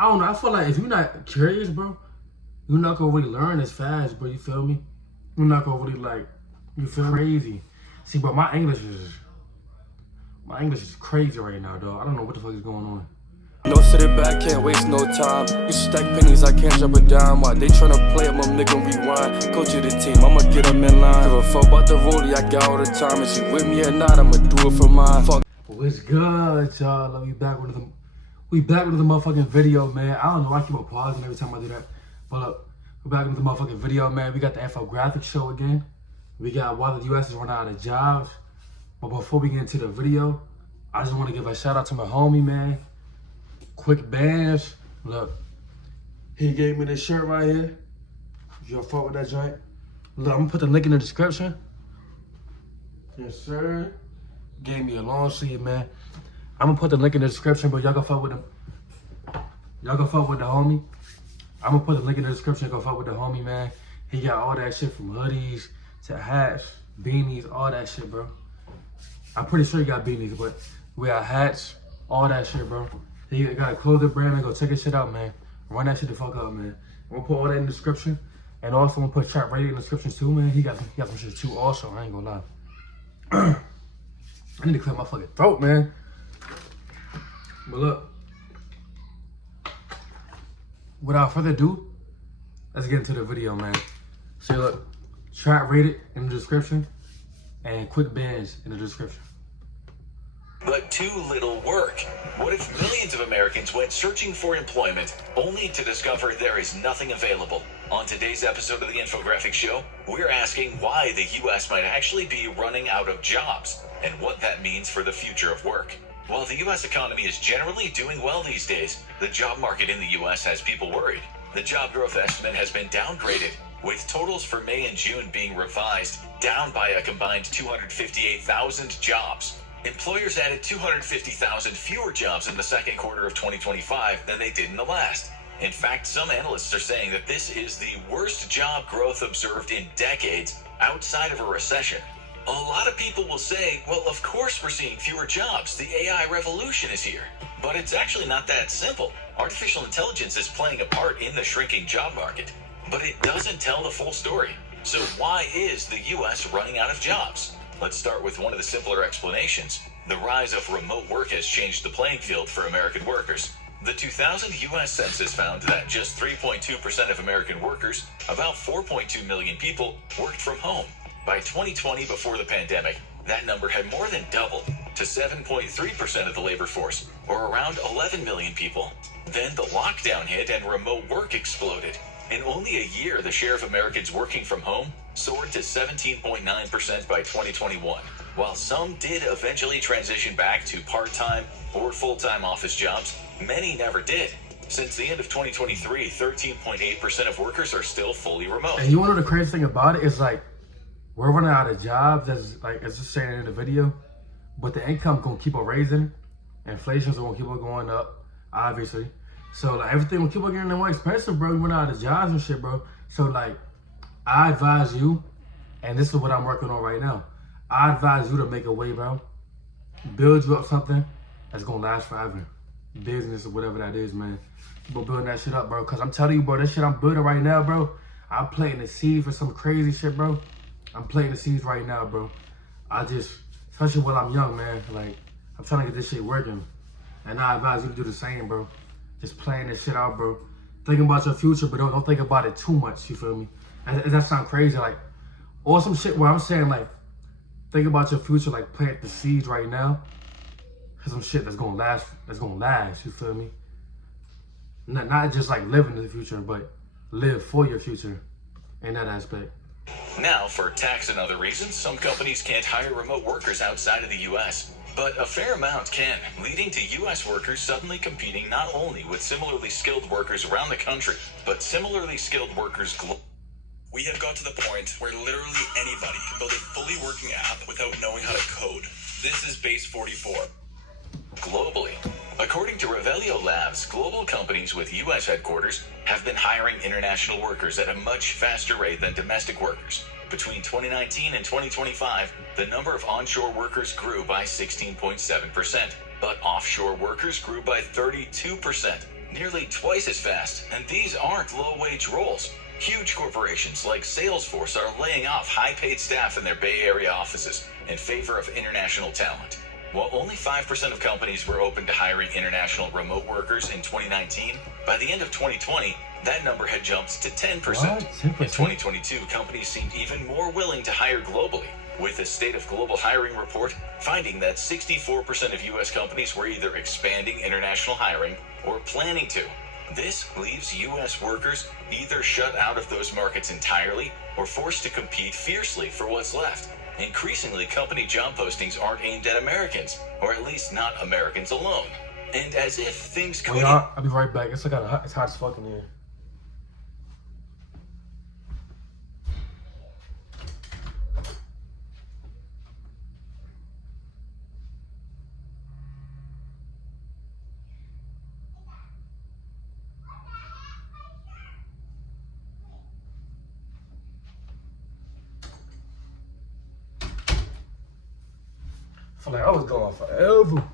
I don't know. I feel like if you're not curious, bro, you're not gonna really learn as fast, bro. You feel me? You're not gonna really like, you feel crazy. See, bro, my English is crazy right now, dog. I don't know what the fuck is going on. No, sit it back, can't waste no time. You stack pennies, I can't drop a dime. Why they tryna play it, my nigga rewind. Coach of the team, I'ma get them in line. Give a fuck about the rollie, I got all the time. If she with me or not, I'ma do it for mine. Fuck. What's good, y'all? We back with the motherfucking video, man. I don't know, I keep on pausing every time I do that. But look, we're back with the motherfucking video, man. We got the Infographics Show again. We got why the US is running out of jobs. But before we get into the video, I just want to give a shout out to my homie, man. Quick Bands. Look, he gave me this shirt right here. If y'all fuck with that joint. Look, I'm gonna put the link in the description. Yes, sir. Gave me a long sleeve, man. I'm gonna put the link in the description, but y'all can fuck with him. Y'all can fuck with the homie. I'm gonna put the link in the description. Go fuck with the homie, man. He got all that shit from hoodies to hats, beanies, all that shit, bro. I'm pretty sure he got beanies, but we got hats, all that shit, bro. He got a clothing brand, man. Go check his shit out, man. Run that shit the fuck up, man. I'm gonna put all that in the description. And also I'm gonna put chat radio in the description too, man. He got some shit too also, I ain't gonna lie. I need to clear my fucking throat, man. But look, without further ado, let's get into the video, man. So look, chat rated in the description and quick bands in the description. But too little work. What if millions of Americans went searching for employment only to discover there is nothing available? On today's episode of the Infographics Show, we're asking why the U.S. might actually be running out of jobs and what that means for the future of work. While the U.S. economy is generally doing well these days, the job market in the U.S. has people worried. The job growth estimate has been downgraded, with totals for May and June being revised down by a combined 258,000 jobs. Employers added 250,000 fewer jobs in the second quarter of 2025 than they did in the last. In fact, some analysts are saying that this is the worst job growth observed in decades outside of a recession. A lot of people will say, well, of course we're seeing fewer jobs. The AI revolution is here. But it's actually not that simple. Artificial intelligence is playing a part in the shrinking job market, but it doesn't tell the full story. So why is the US running out of jobs? Let's start with one of the simpler explanations. The rise of remote work has changed the playing field for American workers. The 2000 US Census found that just 3.2% of American workers, about 4.2 million people, worked from home. By 2020, before the pandemic, that number had more than doubled to 7.3% of the labor force, or around 11 million people. Then the lockdown hit and remote work exploded. In only a year, the share of Americans working from home soared to 17.9% by 2021. While some did eventually transition back to part-time or full-time office jobs, many never did. Since the end of 2023, 13.8% of workers are still fully remote. And you want to know the crazy thing about it is like, we're running out of jobs, as just saying in the video, but the income gonna keep on raising. Inflation's gonna keep on going up, obviously. So like everything will keep on getting more expensive, bro. We run out of jobs and shit, bro. So like, I advise you, and this is what I'm working on right now. I advise you to make a way, bro. Build you up something that's gonna last forever. Business or whatever that is, man. Keep on building that shit up, bro. Cause I'm telling you, bro, this shit I'm building right now, bro. I'm planting the seed for some crazy shit, bro. I'm planting the seeds right now, bro. Especially while I'm young, man. Like, I'm trying to get this shit working. And I advise you to do the same, bro. Just playing this shit out, bro. Thinking about your future, but don't think about it too much, you feel me? And that sound crazy, like, or some shit where I'm saying, like, think about your future, like, plant the seeds right now. Cause some shit that's gonna last, you feel me? Not just like live in the future, but live for your future in that aspect. Now, for tax and other reasons, some companies can't hire remote workers outside of the U.S., but a fair amount can, leading to U.S. workers suddenly competing not only with similarly skilled workers around the country, but similarly skilled workers globally. We have got to the point where literally anybody can build a fully working app without knowing how to code. This is Base 44. Globally. According to Revelio Labs, global companies with U.S. headquarters have been hiring international workers at a much faster rate than domestic workers. Between 2019 and 2025, the number of onshore workers grew by 16.7%, but offshore workers grew by 32%. nearly twice as fast, and these aren't low-wage roles. Huge corporations like Salesforce are laying off high-paid staff in their Bay Area offices in favor of international talent. While only 5% of companies were open to hiring international remote workers in 2019, by the end of 2020, that number had jumped to 10%. What? 10%? In 2022, companies seemed even more willing to hire globally, with the State of Global Hiring report finding that 64% of U.S. companies were either expanding international hiring or planning to. This leaves U.S. workers either shut out of those markets entirely or forced to compete fiercely for what's left. Increasingly, company job postings aren't aimed at Americans, or at least not Americans alone. And as if things could... Well, y'all, I'll be right back. It's hot as fuck in here. I feel like I was going forever.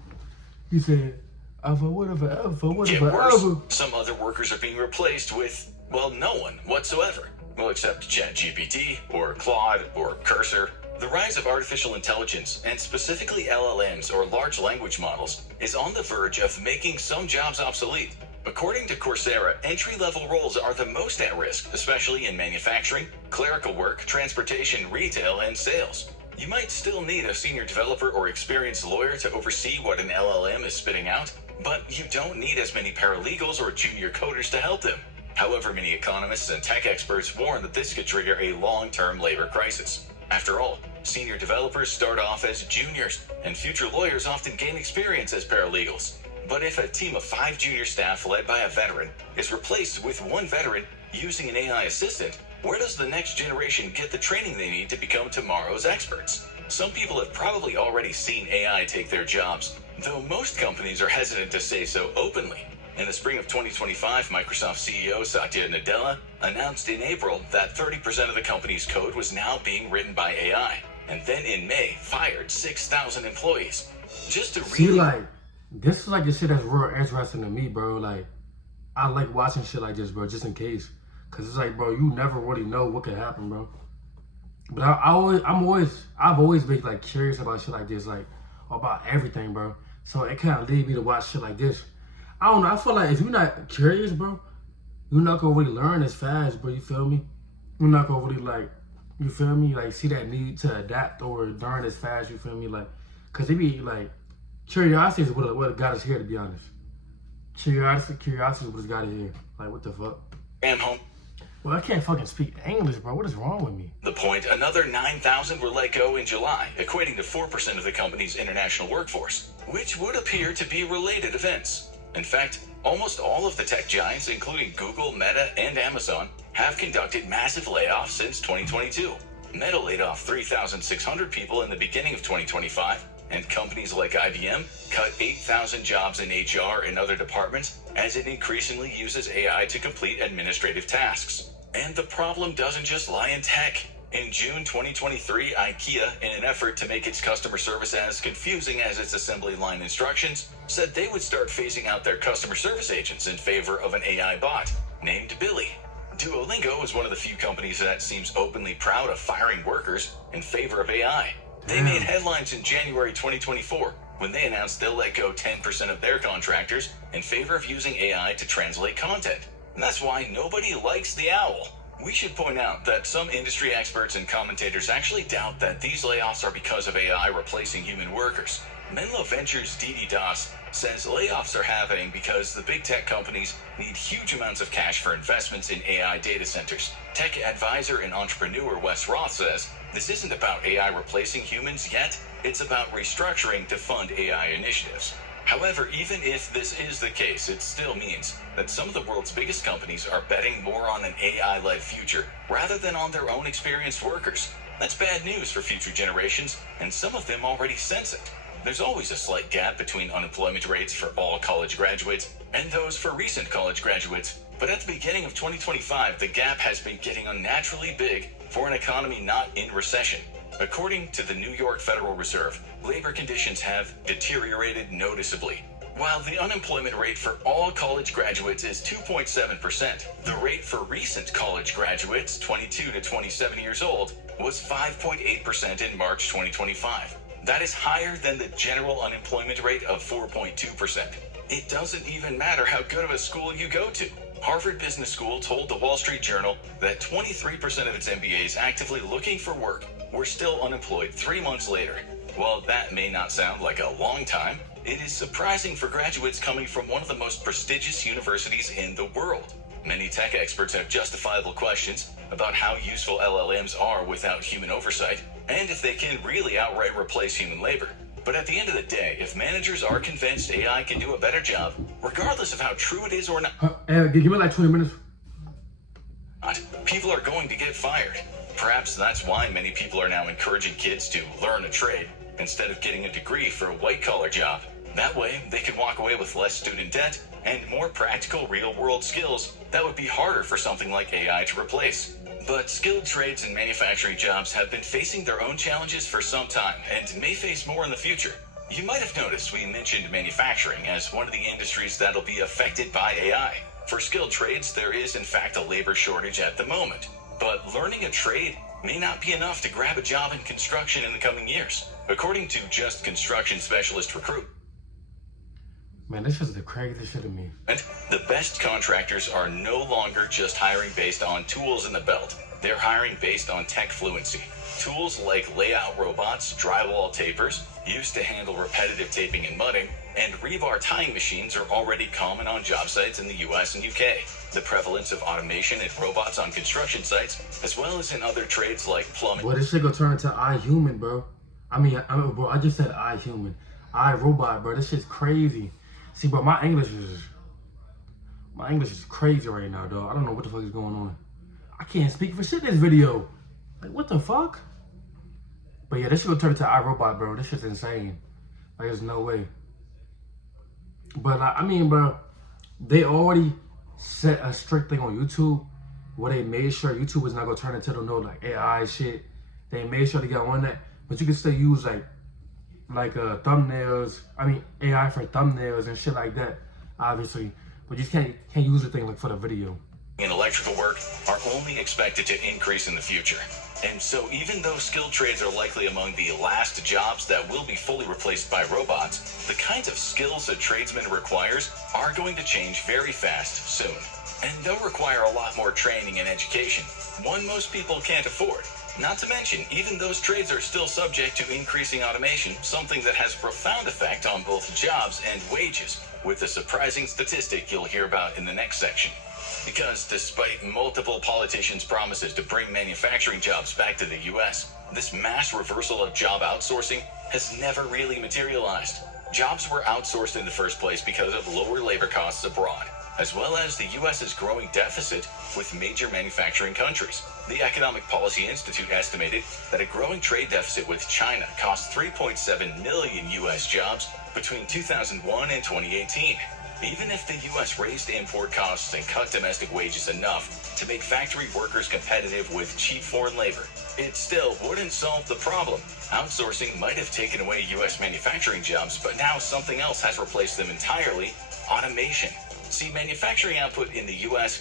He said, for whatever. Some other workers are being replaced with, well, no one whatsoever. Well, except ChatGPT, or Claude, or Cursor. The rise of artificial intelligence, and specifically LLMs, or large language models, is on the verge of making some jobs obsolete. According to Coursera, entry-level roles are the most at risk, especially in manufacturing, clerical work, transportation, retail, and sales. You might still need a senior developer or experienced lawyer to oversee what an LLM is spitting out, but you don't need as many paralegals or junior coders to help them. However, many economists and tech experts warn that this could trigger a long-term labor crisis. After all, senior developers start off as juniors, and future lawyers often gain experience as paralegals. But if a team of 5 junior staff led by a veteran is replaced with one veteran using an AI assistant, where does the next generation get the training they need to become tomorrow's experts? Some people have probably already seen AI take their jobs, though most companies are hesitant to say so openly. In the spring of 2025, Microsoft CEO Satya Nadella announced in April that 30% of the company's code was now being written by AI, and then in May fired 6,000 employees. Just to See, like, this is like the shit that's real interesting to me, bro. Like, I like watching shit like this, bro, just in case. Cause it's like, bro, you never really know what could happen, bro. But I've always been like curious about shit like this, like about everything, bro. So it kind of leads me to watch shit like this. I don't know. I feel like if you're not curious, bro, you're not gonna really learn as fast, bro. You feel me? You're not gonna really like, you feel me? Like see that need to adapt or learn as fast. You feel me? Like, cause it be like curiosity is what got us here, to be honest. Curiosity is what got us here. Like, what the fuck? I'm home. Well, I can't fucking speak English, bro. What is wrong with me? The point, another 9,000 were let go in July, equating to 4% of the company's international workforce, which would appear to be related events. In fact, almost all of the tech giants, including Google, Meta, and Amazon, have conducted massive layoffs since 2022. Meta laid off 3,600 people in the beginning of 2025, and companies like IBM cut 8,000 jobs in HR and other departments as it increasingly uses AI to complete administrative tasks. And the problem doesn't just lie in tech. In June 2023, IKEA, in an effort to make its customer service as confusing as its assembly line instructions, said they would start phasing out their customer service agents in favor of an AI bot named Billy. Duolingo is one of the few companies that seems openly proud of firing workers in favor of AI. They made headlines in January 2024 when they announced they'll let go 10% of their contractors in favor of using AI to translate content. And that's why nobody likes the owl. We should point out that some industry experts and commentators actually doubt that these layoffs are because of AI replacing human workers. Menlo Ventures' Didi Das says layoffs are happening because the big tech companies need huge amounts of cash for investments in AI data centers. Tech advisor and entrepreneur Wes Roth says this isn't about AI replacing humans yet, it's about restructuring to fund AI initiatives. However, even if this is the case, it still means that some of the world's biggest companies are betting more on an AI-led future rather than on their own experienced workers. That's bad news for future generations, and some of them already sense it. There's always a slight gap between unemployment rates for all college graduates and those for recent college graduates, but at the beginning of 2025, the gap has been getting unnaturally big for an economy not in recession. According to the New York Federal Reserve, labor conditions have deteriorated noticeably. While the unemployment rate for all college graduates is 2.7%, the rate for recent college graduates, 22 to 27 years old, was 5.8% in March 2025. That is higher than the general unemployment rate of 4.2%. It doesn't even matter how good of a school you go to. Harvard Business School told the Wall Street Journal that 23% of its MBAs actively looking for work were still unemployed 3 months later. While that may not sound like a long time, it is surprising for graduates coming from one of the most prestigious universities in the world. Many tech experts have justifiable questions about how useful LLMs are without human oversight, and if they can really outright replace human labor. But at the end of the day, if managers are convinced AI can do a better job, regardless of how true it is or not, give me like 20 minutes. people are going to get fired. Perhaps that's why many people are now encouraging kids to learn a trade instead of getting a degree for a white-collar job. That way, they can walk away with less student debt and more practical real-world skills that would be harder for something like AI to replace. But skilled trades and manufacturing jobs have been facing their own challenges for some time and may face more in the future. You might have noticed we mentioned manufacturing as one of the industries that'll be affected by AI. For skilled trades, there is in fact a labor shortage at the moment. But learning a trade may not be enough to grab a job in construction in the coming years, according to Just Construction Specialist Recruit. Man, this is the craziest shit to me. The best contractors are no longer just hiring based on tools in the belt. They're hiring based on tech fluency. Tools like layout robots, drywall tapers, used to handle repetitive taping and mudding, and rebar tying machines are already common on job sites in the US and UK. The prevalence of automation and robots on construction sites, as well as in other trades like plumbing. Boy, this shit gonna turn into iHuman, bro. Bro, I just said iHuman. iRobot, bro. This shit's crazy. See, bro, my English is crazy right now, dog. I don't know what the fuck is going on. I can't speak for shit in this video. Like, what the fuck? But yeah, this shit gonna turn into iRobot, bro. This shit's insane. Like, there's no way. But like, bro, they already set a strict thing on YouTube where they made sure YouTube is not gonna turn into like AI shit. They made sure to get on that, but you can still use thumbnails. AI for thumbnails and shit like that, obviously. But you can't use the thing like for the video. And electrical work are only expected to increase in the future. And so even though skilled trades are likely among the last jobs that will be fully replaced by robots, the kinds of skills a tradesman requires are going to change very fast soon. And they'll require a lot more training and education, one most people can't afford. Not to mention, even those trades are still subject to increasing automation, something that has a profound effect on both jobs and wages, with a surprising statistic you'll hear about in the next section. Because despite multiple politicians' promises to bring manufacturing jobs back to the US, this mass reversal of job outsourcing has never really materialized. Jobs were outsourced in the first place because of lower labor costs abroad, as well as the US's growing deficit with major manufacturing countries. The Economic Policy Institute estimated that a growing trade deficit with China cost 3.7 million US jobs between 2001 and 2018. Even if the US raised import costs and cut domestic wages enough to make factory workers competitive with cheap foreign labor, it still wouldn't solve the problem. Outsourcing might have taken away US manufacturing jobs, but now something else has replaced them entirely: automation. See, manufacturing output in the US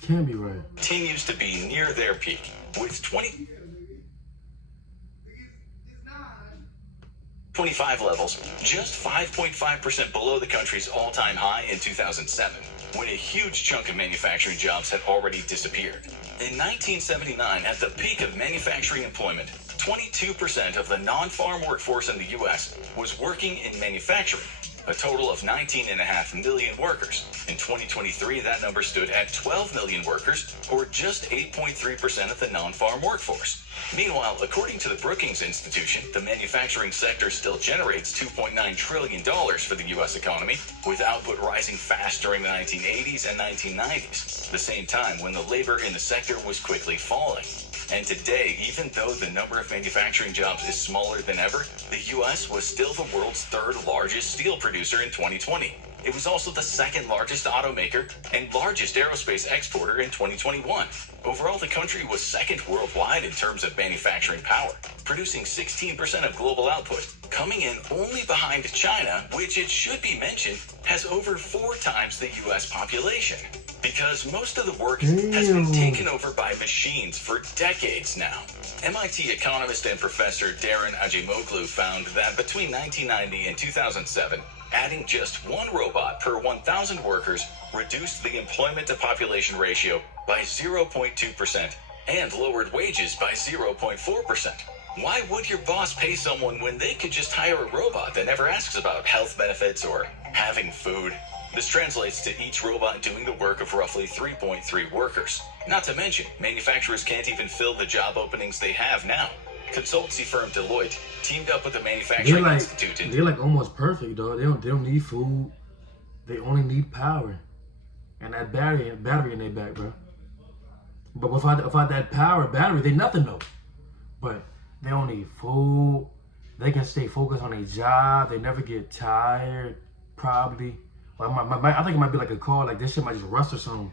Can't be right. continues to be near their peak, with 2025 levels just 5.5% below the country's all-time high in 2007, when a huge chunk of manufacturing jobs had already disappeared. In 1979, at the peak of manufacturing employment, 22% of the non-farm workforce in the U.S. was working in manufacturing, a total of 19.5 million workers. In 2023, that number stood at 12 million workers, or just 8.3% of the non-farm workforce. Meanwhile, according to the Brookings Institution, the manufacturing sector still generates $2.9 trillion for the U.S. economy, with output rising fast during the 1980s and 1990s, the same time when the labor in the sector was quickly falling. And today, even though the number of manufacturing jobs is smaller than ever, the US was still the world's third largest steel producer in 2020. It was also the second largest automaker and largest aerospace exporter in 2021. Overall, the country was second worldwide in terms of manufacturing power, producing 16% of global output, coming in only behind China, which, it should be mentioned, has over 4 times the US population. Because most of the work has been taken over by machines for decades now. MIT economist and professor Darren Acemoglu found that between 1990 and 2007, adding just 1 robot per 1,000 workers reduced the employment to population ratio by 0.2% and lowered wages by 0.4%. Why would your boss pay someone when they could just hire a robot that never asks about health benefits or having food? This translates to each robot doing the work of roughly 3.3 workers. Not to mention, manufacturers can't even fill the job openings they have now. Consultancy firm Deloitte teamed up with the Manufacturing Institute. They're like almost perfect, though. They don't need food. They only need power. And that battery in their back, bro. But without that power, battery, they nothing though. But they don't need food. They can stay focused on their job. They never get tired, probably. Well, I think it might be like a call, like this shit might just rust or something.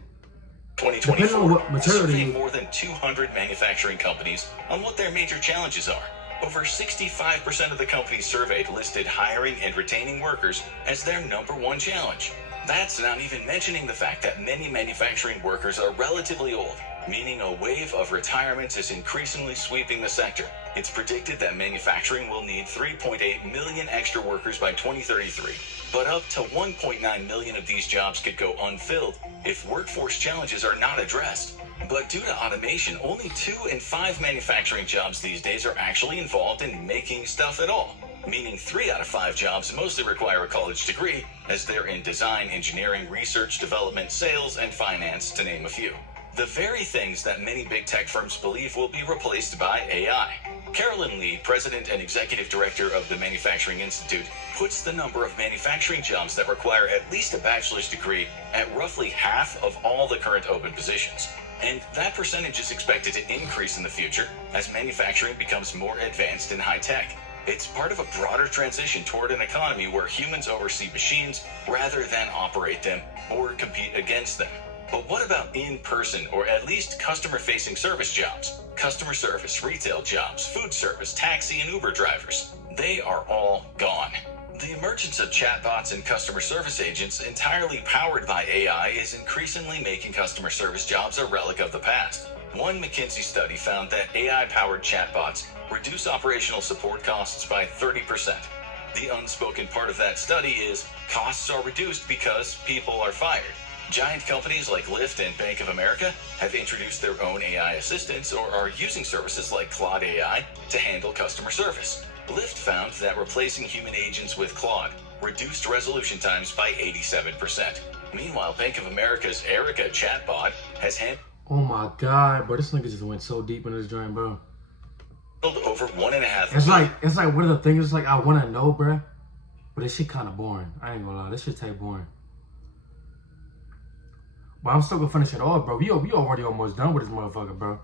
2024 surveyed more than 200 manufacturing companies on what their major challenges are. Over 65% of the companies surveyed listed hiring and retaining workers as their #1 challenge. That's not even mentioning the fact that many manufacturing workers are relatively old, meaning a wave of retirements is increasingly sweeping the sector. It's predicted that manufacturing will need 3.8 million extra workers by 2033, but up to 1.9 million of these jobs could go unfilled if workforce challenges are not addressed. But due to automation, only 2 in 5 manufacturing jobs these days are actually involved in making stuff at all, meaning 3 out of 5 jobs mostly require a college degree, as they're in design, engineering, research, development, sales, and finance, to name a few. The very things that many big tech firms believe will be replaced by AI. Carolyn Lee, president and executive director of the Manufacturing Institute, puts the number of manufacturing jobs that require at least a bachelor's degree at roughly half of all the current open positions. And that percentage is expected to increase in the future as manufacturing becomes more advanced and high-tech. It's part of a broader transition toward an economy where humans oversee machines rather than operate them or compete against them. But what about in-person or at least customer-facing service jobs? Customer service, retail jobs, food service, taxi, and Uber drivers. They are all gone. The emergence of chatbots and customer service agents entirely powered by AI is increasingly making customer service jobs a relic of the past. One McKinsey study found that AI-powered chatbots reduce operational support costs by 30%. The unspoken part of that study is costs are reduced because people are fired. Giant companies like Lyft and Bank of America have introduced their own AI assistants or are using services like Claude AI to handle customer service. Lyft found that replacing human agents with Claude reduced resolution times by 87%. Meanwhile, Bank of America's Erica chatbot has handled Oh my god, bro, this nigga just went so deep in this joint, bro. Over 1.5. It's like one of the things. It's like I want to know, bro, but this shit kind of boring. I ain't gonna lie, this shit take boring. But I'm still gonna finish it off, bro. We already almost done with this motherfucker, bro.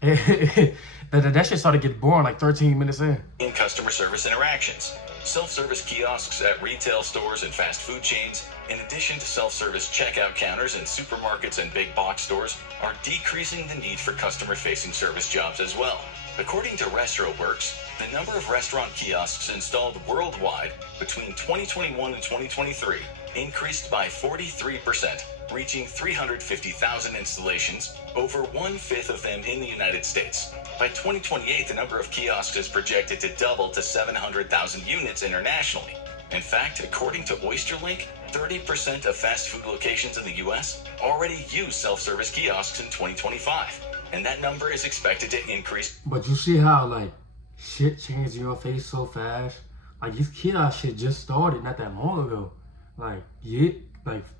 that shit started to get boring like 13 minutes in. In customer service interactions, self-service kiosks at retail stores and fast food chains, in addition to self-service checkout counters in supermarkets and big box stores, are decreasing the need for customer-facing service jobs as well. According to RestroWorks, the number of restaurant kiosks installed worldwide between 2021 and 2023 increased by 43%, reaching 350,000 installations, over 1/5 of them in the United States. By 2028, the number of kiosks is projected to double to 700,000 units internationally. In fact, according to OysterLink, 30% of fast food locations in the US already use self-service kiosks in 2025, and that number is expected to increase. But you see how, like, shit changed in your face so fast? Like, this kiosk shit just started not that long ago. Like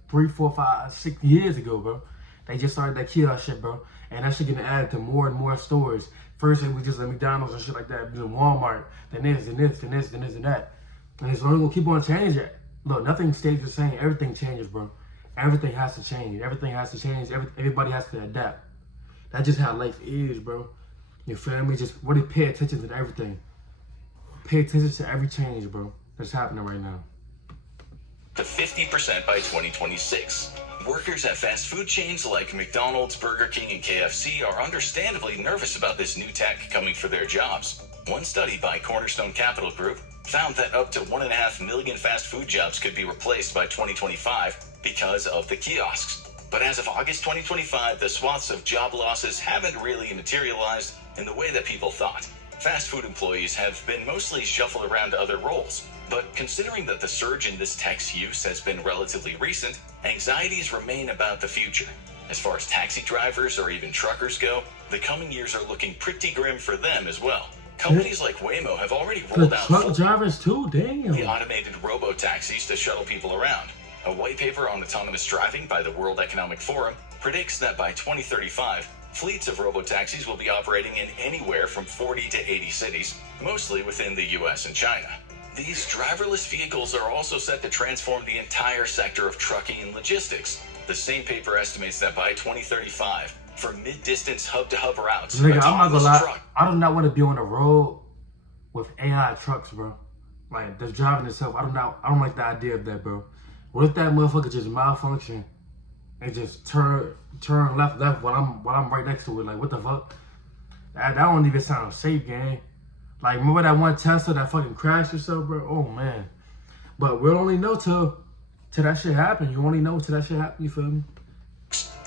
3, 4, 5, 6 years ago, bro. They just started that kiosk shit, bro. And that shit getting added to more and more stores. First it was just like McDonald's and shit like that, then Walmart, then this, and this, and this, and this, and that. And it's only gonna keep on changing. Look, nothing stays the same. Everything changes, bro. Everything has to change. Everything has to change. Everybody has to adapt. That's just how life is, bro. You feel me? Just really pay attention to everything. Pay attention to every change, bro, that's happening right now. To 50% by 2026. Workers at fast food chains like McDonald's, Burger King, and KFC are understandably nervous about this new tech coming for their jobs. One study by Cornerstone Capital Group found that up to 1.5 million fast food jobs could be replaced by 2025 because of the kiosks. But as of August 2025, the swaths of job losses haven't really materialized in the way that people thought. Fast food employees have been mostly shuffled around to other roles. But considering that the surge in this tech's use has been relatively recent, anxieties remain about the future. As far as taxi drivers or even truckers go, the coming years are looking pretty grim for them as well. Companies like Waymo have already rolled out truck drivers too, damn. fully automated robo-taxis to shuttle people around. A white paper on autonomous driving by the World Economic Forum predicts that by 2035, fleets of robo-taxis will be operating in anywhere from 40 to 80 cities, mostly within the US and China. These driverless vehicles are also set to transform the entire sector of trucking and logistics. The same paper estimates that by 2035, for mid-distance hub-to-hub routes, Nigga, I'm not gonna lie, I do not want to be on the road with AI trucks, bro. Like, that's driving itself. I don't like the idea of that, bro. What if that motherfucker just malfunction and just turn left while I'm right next to it? Like, what the fuck? That don't even sound safe, gang. Like, remember that one Tesla that fucking crashed itself, bro? Oh, man. But we'll only know till that shit happen. You only know till that shit happen, you feel me?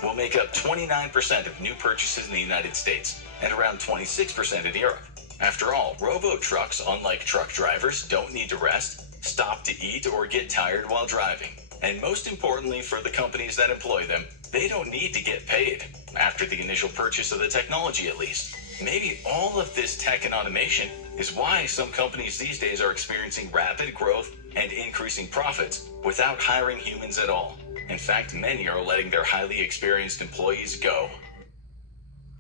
Will make up 29% of new purchases in the United States and around 26% in Europe. After all, robo-trucks, unlike truck drivers, don't need to rest, stop to eat, or get tired while driving. And most importantly for the companies that employ them, they don't need to get paid, after the initial purchase of the technology at least. Maybe all of this tech and automation is why some companies these days are experiencing rapid growth and increasing profits without hiring humans at all. In fact, many are letting their highly experienced employees go.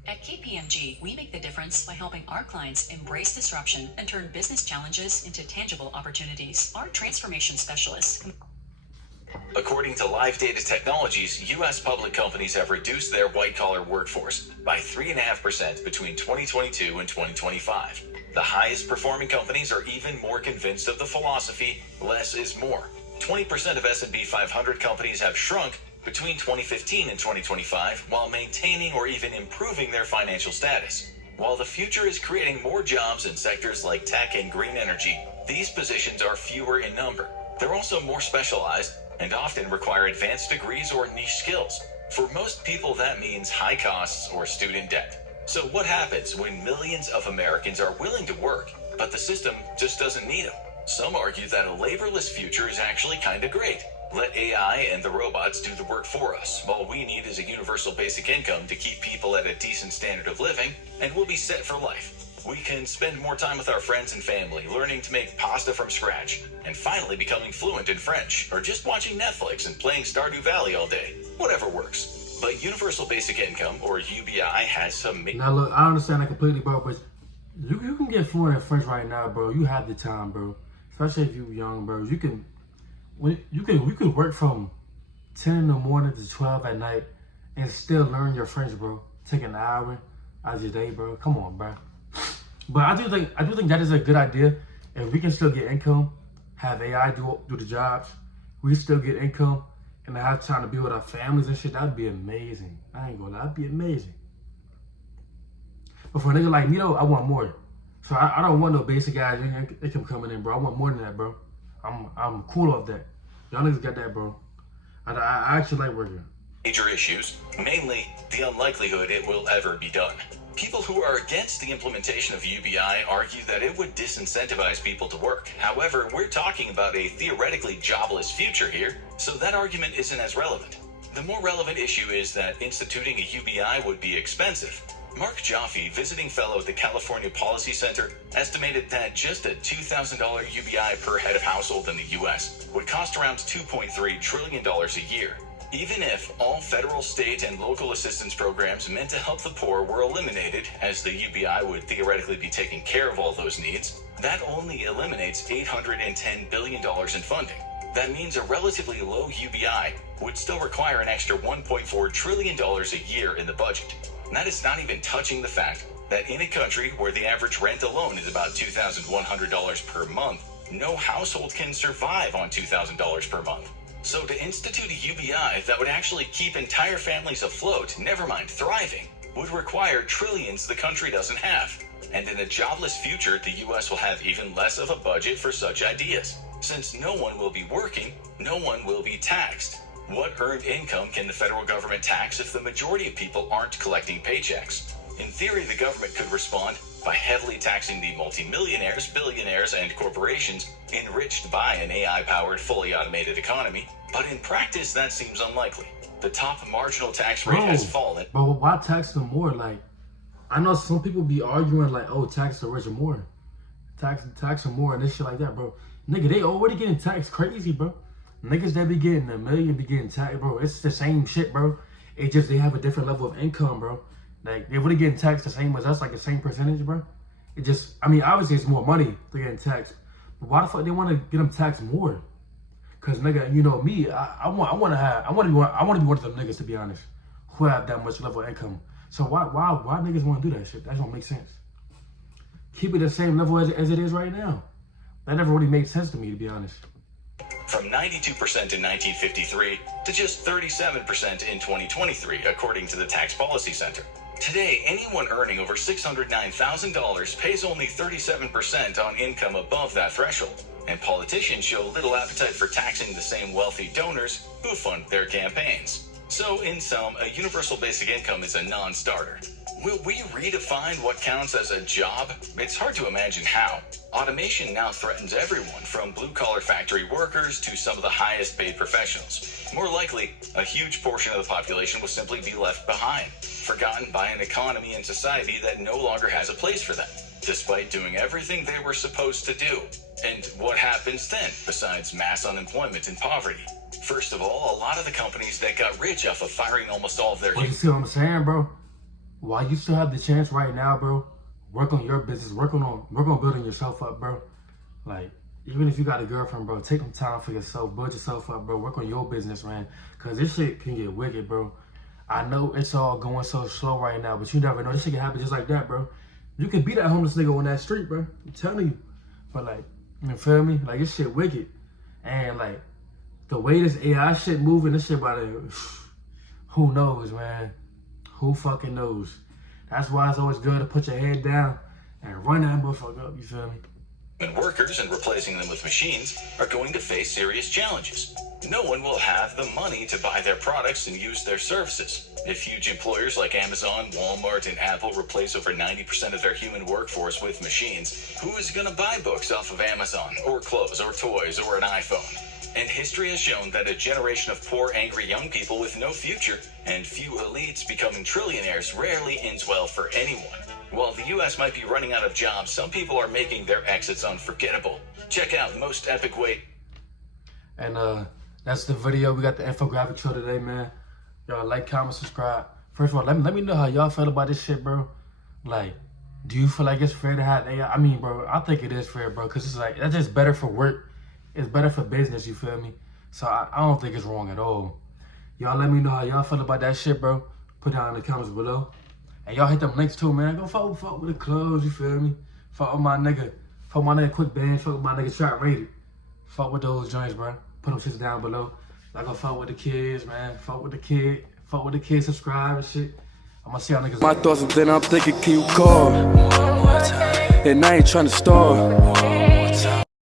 At KPMG, we make the difference by helping our clients embrace disruption and turn business challenges into tangible opportunities. Our transformation specialists. According to Live Data Technologies, U.S. public companies have reduced their white-collar workforce by 3.5% between 2022 and 2025. The highest performing companies are even more convinced of the philosophy, less is more. 20% of S&P 500 companies have shrunk between 2015 and 2025 while maintaining or even improving their financial status. While the future is creating more jobs in sectors like tech and green energy, these positions are fewer in number. They're also more specialized and often require advanced degrees or niche skills. For most people, that means high costs or student debt. So what happens when millions of Americans are willing to work, but the system just doesn't need them? Some argue that a laborless future is actually kind of great. Let AI and the robots do the work for us. All we need is a universal basic income to keep people at a decent standard of living, and we'll be set for life. We can spend more time with our friends and family, learning to make pasta from scratch, and finally becoming fluent in French, or just watching Netflix and playing Stardew Valley all day. Whatever works. But Universal Basic Income, or UBI, has some... Now look, I understand that completely, bro, but you can get fluent in French right now, bro. You have the time, bro. Especially if you're young, bro. You could work from 10 in the morning to 12 at night and still learn your French, bro. Take an hour out of your day, bro. Come on, bro. But I do think that is a good idea. If we can still get income, have AI do the jobs, we still get income, and have time to be with our families and shit, that'd be amazing. I ain't gonna lie, that'd be amazing. But for a nigga like me though, I want more. So I don't want no basic ass income coming in, bro. I want more than that, bro. I'm cool off that. Y'all niggas got that, bro. I actually like working. Major issues, mainly the unlikelihood it will ever be done. People who are against the implementation of UBI argue that it would disincentivize people to work. However, we're talking about a theoretically jobless future here, so that argument isn't as relevant. The more relevant issue is that instituting a UBI would be expensive. Mark Jaffe, visiting fellow at the California Policy Center, estimated that just a $2,000 UBI per head of household in the U.S. would cost around $2.3 trillion a year. Even if all federal, state, and local assistance programs meant to help the poor were eliminated, as the UBI would theoretically be taking care of all those needs, that only eliminates $810 billion in funding. That means a relatively low UBI would still require an extra $1.4 trillion a year in the budget. And that is not even touching the fact that in a country where the average rent alone is about $2,100 per month, no household can survive on $2,000 per month. So to institute a UBI that would actually keep entire families afloat, never mind thriving, would require trillions the country doesn't have. And in a jobless future, the US will have even less of a budget for such ideas. Since no one will be working, no one will be taxed. What earned income can the federal government tax if the majority of people aren't collecting paychecks? In theory, the government could respond by heavily taxing the multimillionaires, billionaires, and corporations enriched by an AI-powered, fully automated economy. But in practice, that seems unlikely. The top marginal tax rate has fallen. But why tax them more? Like, I know some people be arguing like, oh, tax the rich more. Tax them more and this shit like that, bro. Nigga, they already getting taxed crazy, bro. Niggas that be getting $1 million be getting taxed, bro. It's the same shit, bro. It just, they have a different level of income, bro. Like, they really getting taxed the same as us, like the same percentage, bro. It just, I mean, obviously it's more money they're getting taxed. But why the fuck they want to get them taxed more? Cause nigga, you know me, I want to be one of them niggas, to be honest, who have that much level of income. So why niggas want to do that shit? That don't make sense. Keep it the same level as it is right now. That never really made sense to me, to be honest. From 92% in 1953 to just 37% in 2023, according to the Tax Policy Center. Today, anyone earning over $609,000 pays only 37% on income above that threshold, and politicians show little appetite for taxing the same wealthy donors who fund their campaigns. So, in sum, a universal basic income is a non-starter. Will we redefine what counts as a job? It's hard to imagine how. Automation now threatens everyone, from blue-collar factory workers to some of the highest-paid professionals. More likely, a huge portion of the population will simply be left behind, forgotten by an economy and society that no longer has a place for them, despite doing everything they were supposed to do. And what happens then, besides mass unemployment and poverty? First of all, a lot of the companies that got rich off of firing almost all of their... But you see what I'm saying, bro? While you still have the chance right now, bro, work on your business, work on building yourself up, bro. Like, even if you got a girlfriend, bro, take some time for yourself, build yourself up, bro, work on your business, man. Cause this shit can get wicked, bro. I know it's all going so slow right now, but you never know. This shit can happen just like that, bro. You could be that homeless nigga on that street, bro. I'm telling you. But like, you feel me? Like, this shit wicked. And like, the way this AI shit moving, this shit about to, who knows, man? Who fucking knows? That's why it's always good to put your head down and run that motherfucker up, you feel me? And workers and replacing them with machines are going to face serious challenges. No one will have the money to buy their products and use their services. If huge employers like Amazon, Walmart, and Apple replace over 90% of their human workforce with machines, who is going to buy books off of Amazon, or clothes, or toys, or an iPhone? And history has shown that a generation of poor, angry young people with no future and few elites becoming trillionaires rarely ends well for anyone. While the US might be running out of jobs, some people are making their exits unforgettable. Check out Most Epic Way. And that's the video. We got the Infographics Show today, man. Y'all like, comment, subscribe. First of all, let me know how y'all feel about this shit, bro. Like, do you feel like it's fair to have AI? I mean, bro, I think it is fair, bro, because it's like, that's just better for work. It's better for business, you feel me? So I don't think it's wrong at all. Y'all let me know how y'all feel about that shit, bro. Put down in the comments below. And y'all hit them links too, man. Go fuck with the clothes, you feel me? Fuck with my nigga. Fuck with my nigga Quick Band. Fuck with my nigga Trap Rated. Fuck with those joints, bro. Put them shits down below. Like, go fuck with the kids, man. Fuck with the kid. Fuck with the kids. Subscribe and shit. I'm gonna see y'all niggas. My thoughts and then I'm thinking, can you call? And I ain't trying to stall.